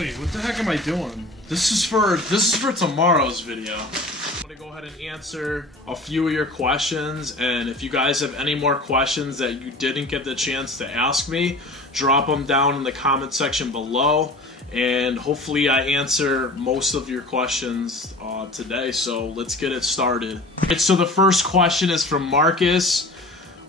Wait, what the heck am I doing? This is for tomorrow's video. I'm gonna go ahead and answer a few of your questions, and if you guys have any more questions that you didn't get the chance to ask me, drop them down in the comment section below, and hopefully I answer most of your questions today. So let's get it started. Right, so the first question is from Marcus.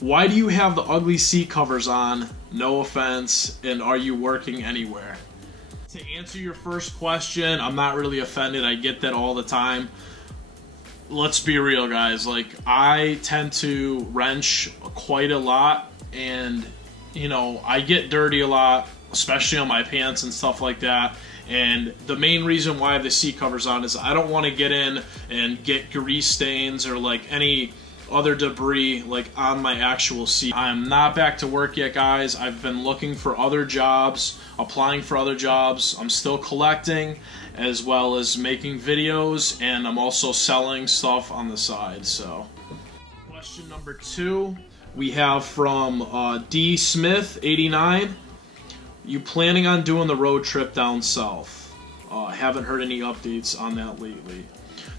Why do you have the ugly seat covers on? No offense, and are you working anywhere? To answer your first question, I'm not really offended. I get that all the time. Let's be real, guys. Like, I tend to wrench quite a lot, and you know, I get dirty a lot, especially on my pants and stuff like that. And the main reason why I have the seat covers on is I don't want to get in and get grease stains or like any other debris like on my actual seat. I'm not back to work yet, guys. I've been looking for other jobs, applying for other jobs. I'm still collecting as well as making videos, and I'm also selling stuff on the side. So question number 2 we have from D Smith 89. You planning on doing the road trip down south? Haven't heard any updates on that lately.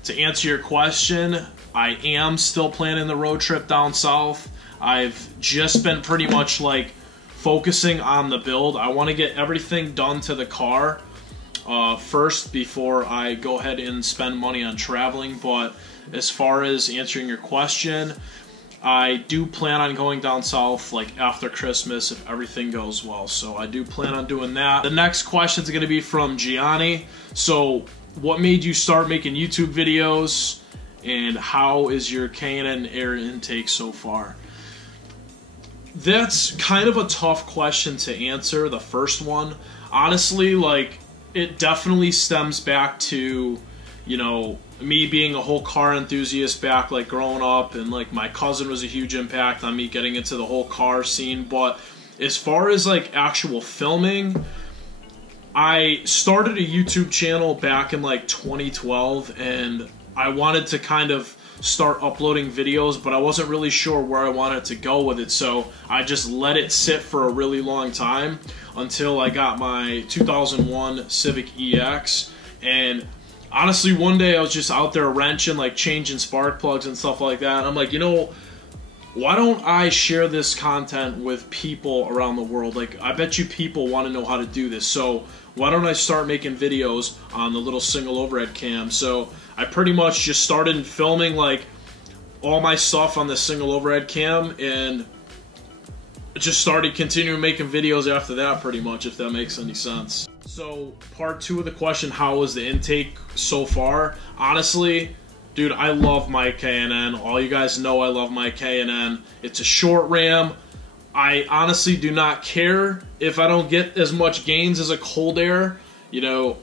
To answer your question, I am still planning the road trip down south. I've just been pretty much like focusing on the build. I want to get everything done to the car first before I go ahead and spend money on traveling. But as far as answering your question, I do plan on going down south like after Christmas if everything goes well. So I do plan on doing that. The next question is going to be from Gianni. So what made you start making YouTube videos, and how is your K&N air intake so far? That's kind of a tough question to answer, the first one. Honestly, like, it definitely stems back to, you know, me being a whole car enthusiast back like growing up, and like my cousin was a huge impact on me getting into the whole car scene. But as far as like actual filming, I started a YouTube channel back in like 2012, and I wanted to kind of start uploading videos, but I wasn't really sure where I wanted to go with it, so I just let it sit for a really long time until I got my 2001 Civic EX. And honestly, one day I was just out there wrenching, like changing spark plugs and stuff like that, and I'm like, you know, why don't I share this content with people around the world? Like, I bet you people want to know how to do this, so why don't I start making videos on the little single overhead cam? So I pretty much just started filming like all my stuff on the single overhead cam, and just started continuing making videos after that, pretty much, if that makes any sense. So part 2 of the question, how was the intake so far? Honestly, dude, I love my K&N. All you guys know I love my K&N. It's a short ram. I honestly do not care if I don't get as much gains as a cold air. You know,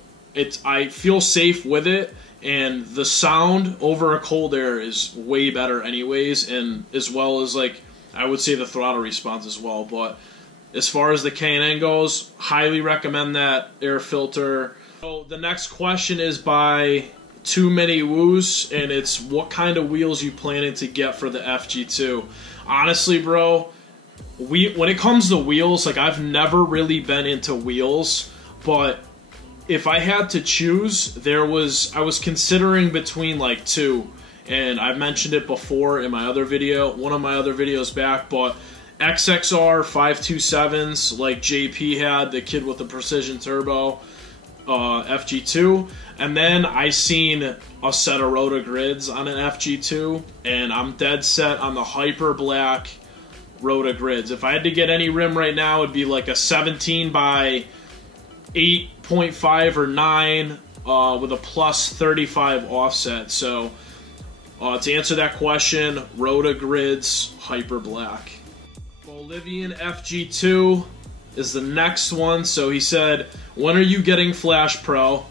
I feel safe with it, and the sound over a cold air is way better anyways, and as well as like I would say the throttle response as well. But as far as the K&N goes, highly recommend that air filter. So the next question is by Too Many Woos, and it's what kind of wheels you planning to get for the FG2? Honestly, bro, when it comes to wheels, like, I've never really been into wheels, but if I had to choose, I was considering between like 2, and I've mentioned it before in my other video, one of my other videos back, but XXR 527s like JP had, the kid with the precision turbo, FG2, and then I seen a set of rotor grids on an FG2, and I'm dead set on the hyper black rotor grids. If I had to get any rim right now, it'd be like a 17 by 8.5 or 9 with a plus 35 offset. So to answer that question, rotor grids, hyper black. Bolivian FG2 is the next one. So he said, when are you getting Flash Pro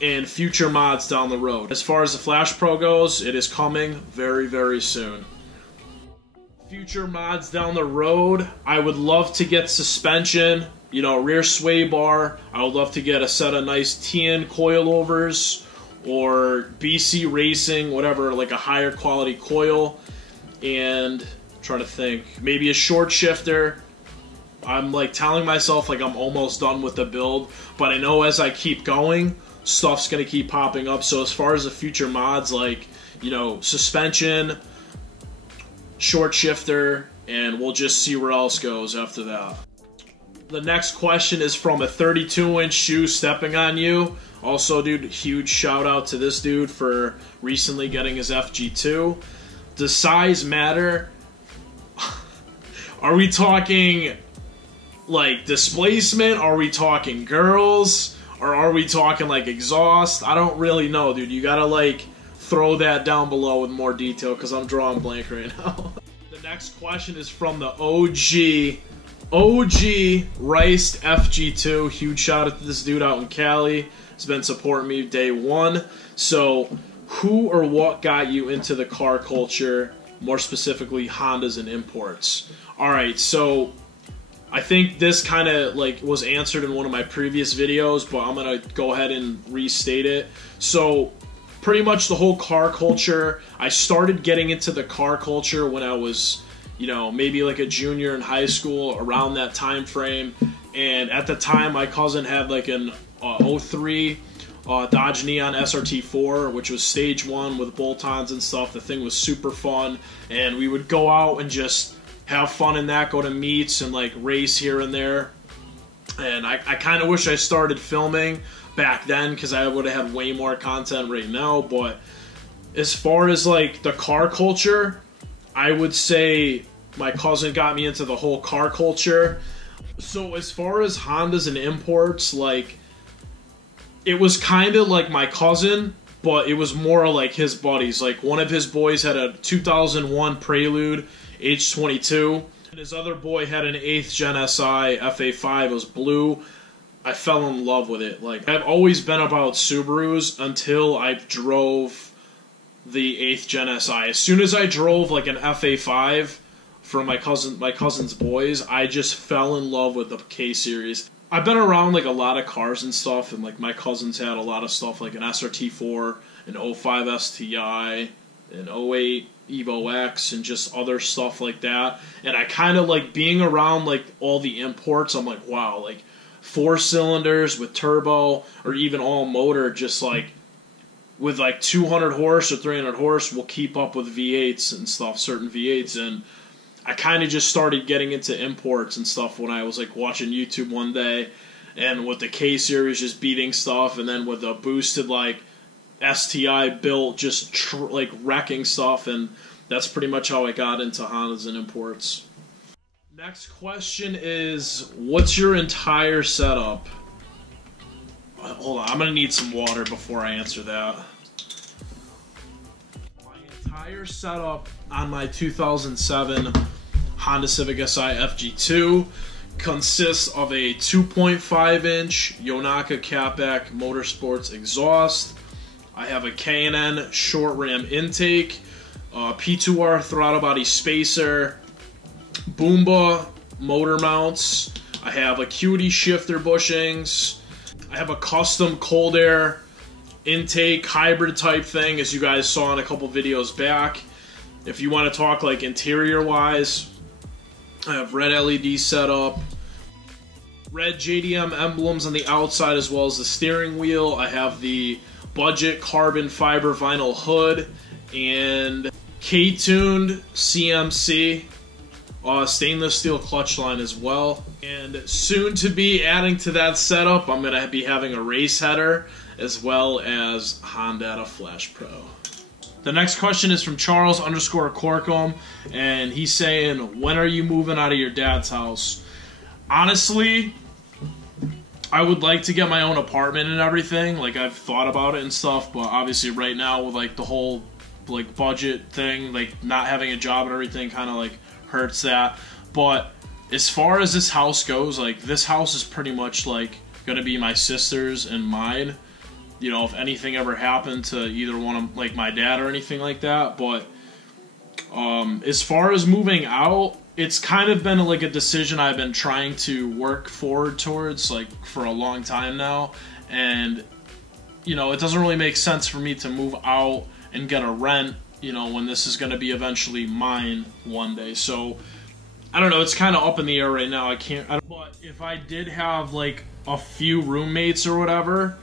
and future mods down the road? As far as the Flash Pro goes, it is coming very, very soon. Future mods down the road, I would love to get suspension, you know, rear sway bar. I would love to get a set of nice TN coilovers, or BC Racing, whatever, like a higher quality coil. And I'm trying to think, maybe a short shifter. I'm like telling myself like I'm almost done with the build, but I know as I keep going, stuff's gonna keep popping up. So as far as the future mods, like, you know, suspension, short shifter, and we'll just see where else goes after that. The next question is from a 32-inch shoe stepping on you. Also, dude, huge shout out to this dude for recently getting his FG2. Does size matter? Are we talking like displacement? Are we talking girls? Or are we talking like exhaust? I don't really know, dude. You gotta like throw that down below with more detail because I'm drawing blank right now. The next question is from the OG Riced FG2. Huge shout out to this dude out in Cali. He's been supporting me day one. So, who or what got you into the car culture, more specifically Hondas and imports? Alright, so I think this kind of like was answered in one of my previous videos, but I'm going to go ahead and restate it. So, pretty much the whole car culture, I started getting into the car culture when I was, you know, maybe like a junior in high school, around that time frame. And at the time, my cousin had like an 03 Dodge Neon SRT4, which was stage 1 with bolt-ons and stuff. The thing was super fun, and we would go out and just have fun in that, go to meets and like race here and there. And I kind of wish I started filming back then because I would have had way more content right now. But as far as like the car culture, I would say my cousin got me into the whole car culture. So as far as Hondas and imports, like, it was kind of like my cousin, but it was more like his buddies. Like, one of his boys had a 2001 Prelude H22, and his other boy had an 8th Gen SI FA5. It was blue. I fell in love with it. Like, I've always been about Subarus until I drove the 8th Gen SI. As soon as I drove like an FA5 from my cousin's boys, I just fell in love with the K series. I've been around like a lot of cars and stuff, and like my cousins had a lot of stuff like an SRT4, an 05 STI, an 08 Evo X, and just other stuff like that. And I kind of like being around like all the imports. I'm like, wow, like 4 cylinders with turbo or even all motor, just like with like 200 horse or 300 horse will keep up with V8s and stuff, certain V8s. And I kind of just started getting into imports and stuff when I was like watching YouTube one day, and with the K series just beating stuff, and then with the boosted like STI built just like wrecking stuff, and that's pretty much how I got into Hondas and imports. Next question is, what's your entire setup? Hold on, I'm gonna need some water before I answer that. My entire setup on my 2007 Honda Civic Si FG2 consists of a 2.5-inch Yonaka Catback Motorsports exhaust. I have a K&N short ram intake, P2R throttle body spacer, Boomba motor mounts. I have Acuity shifter bushings. I have a custom cold air intake hybrid type thing, as you guys saw in a couple videos back. If you want to talk like interior wise, I have red LED setup, red JDM emblems on the outside as well as the steering wheel. I have the budget carbon fiber vinyl hood and K-tuned CMC stainless steel clutch line as well. And soon to be adding to that setup, I'm going to be having a race header as well as Honda Flash Pro. The next question is from Charles_Corcom, and he's saying, when are you moving out of your dad's house? Honestly, I would like to get my own apartment and everything. Like, I've thought about it and stuff, but obviously right now with like the whole like budget thing, like not having a job and everything kind of like hurts that. But as far as this house goes, like this house is pretty much like gonna be my sister's and mine. You know, if anything ever happened to either one of like my dad or anything like that. But as far as moving out, it's kind of been like a decision I've been trying to work forward towards like for a long time now. And you know, it doesn't really make sense for me to move out and get a rent, you know, when this is going to be eventually mine one day. So I don't know, it's kind of up in the air right now. But if I did have like a few roommates or whatever,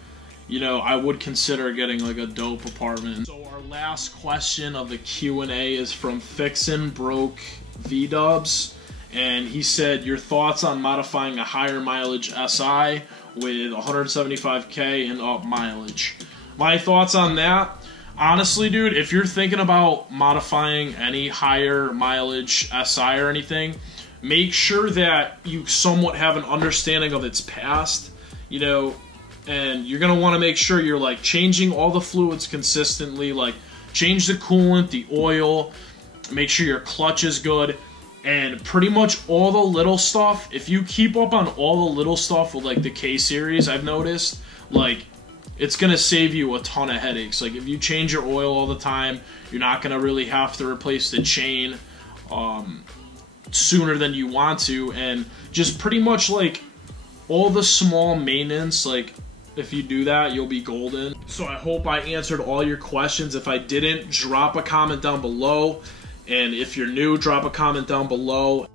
you know, I would consider getting like a dope apartment. So our last question of the Q&A is from Fixin' Broke V-Dubs, and he said, your thoughts on modifying a higher mileage SI with 175k and up mileage. My thoughts on that, honestly, dude, if you're thinking about modifying any higher mileage SI or anything, make sure that you somewhat have an understanding of its past, you know, and you're going to want to make sure you're like changing all the fluids consistently, like change the coolant, the oil, make sure your clutch is good, and pretty much all the little stuff. If you keep up on all the little stuff with like the K series, I've noticed, like, it's going to save you a ton of headaches. Like if you change your oil all the time, you're not going to really have to replace the chain sooner than you want to, and just pretty much like all the small maintenance, like if you do that, you'll be golden. So I hope I answered all your questions. If I didn't, drop a comment down below, and if you're new, drop a comment down below.